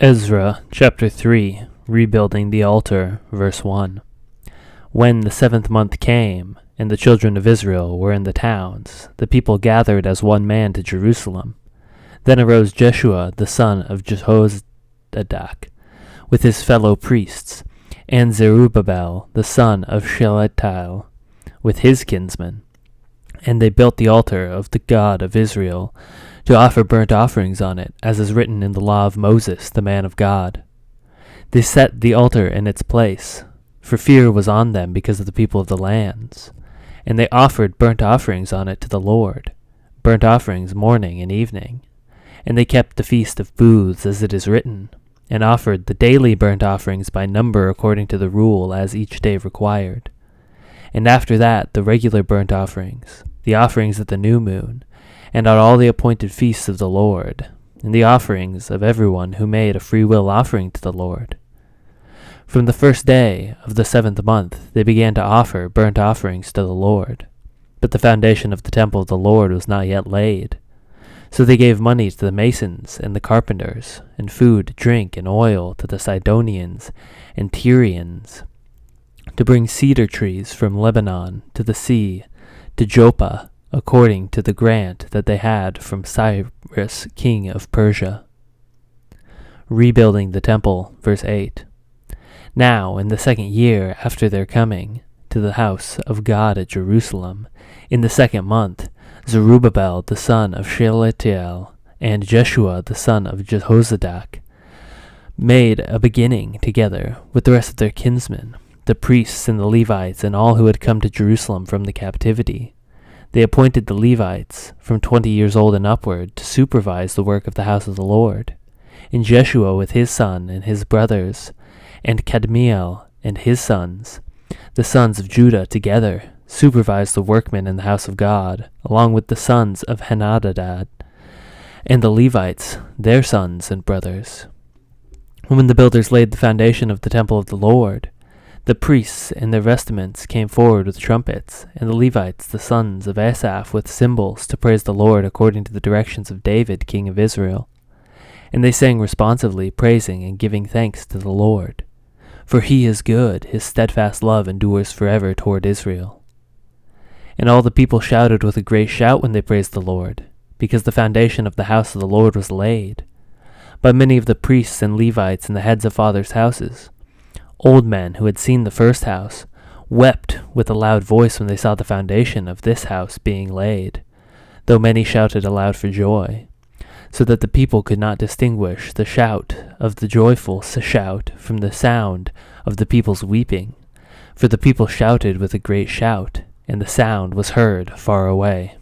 Ezra chapter 3, Rebuilding the Altar, verse 1. When the 7th month came, and the children of Israel were in the towns, the people gathered as one man to Jerusalem. Then arose Jeshua the son of Jehozadak, with his fellow priests, and Zerubbabel the son of Shealtiel, with his kinsmen. And they built the altar of the God of Israel, to offer burnt offerings on it, as is written in the law of Moses, the man of God. They set the altar in its place, for fear was on them because of the people of the lands. And they offered burnt offerings on it to the Lord, burnt offerings morning and evening. And they kept the feast of booths, as it is written, and offered the daily burnt offerings by number according to the rule as each day required. And after that the regular burnt offerings, the offerings at the new moon, and on all the appointed feasts of the Lord, and the offerings of everyone who made a freewill offering to the Lord. From the first day of the 7th month they began to offer burnt offerings to the Lord. But the foundation of the temple of the Lord was not yet laid. So they gave money to the masons and the carpenters, and food, drink, and oil to the Sidonians and Tyrians, to bring cedar trees from Lebanon to the sea, to Joppa, according to the grant that they had from Cyrus, king of Persia. Rebuilding the temple, verse 8. Now, in the 2nd year after their coming to the house of God at Jerusalem, in the 2nd month, Zerubbabel the son of Shealtiel and Jeshua the son of Jehozadak made a beginning together with the rest of their kinsmen, the priests and the Levites and all who had come to Jerusalem from the captivity. They appointed the Levites from 20 years old and upward to supervise the work of the house of the Lord. And Jeshua with his son and his brothers, and Kadmiel and his sons, the sons of Judah together, supervised the workmen in the house of God, along with the sons of Henadadad, and the Levites, their sons and brothers. When the builders laid the foundation of the temple of the Lord, the priests in their vestments came forward with trumpets, and the Levites, the sons of Asaph, with cymbals, to praise the Lord according to the directions of David, king of Israel. And they sang responsively, praising and giving thanks to the Lord. For he is good, his steadfast love endures forever toward Israel. And all the people shouted with a great shout when they praised the Lord, because the foundation of the house of the Lord was laid. By many of the priests and Levites and the heads of fathers' houses, old men who had seen the first house, wept with a loud voice when they saw the foundation of this house being laid, though many shouted aloud for joy, so that the people could not distinguish the shout of the joyful shout from the sound of the people's weeping. For the people shouted with a great shout, and the sound was heard far away.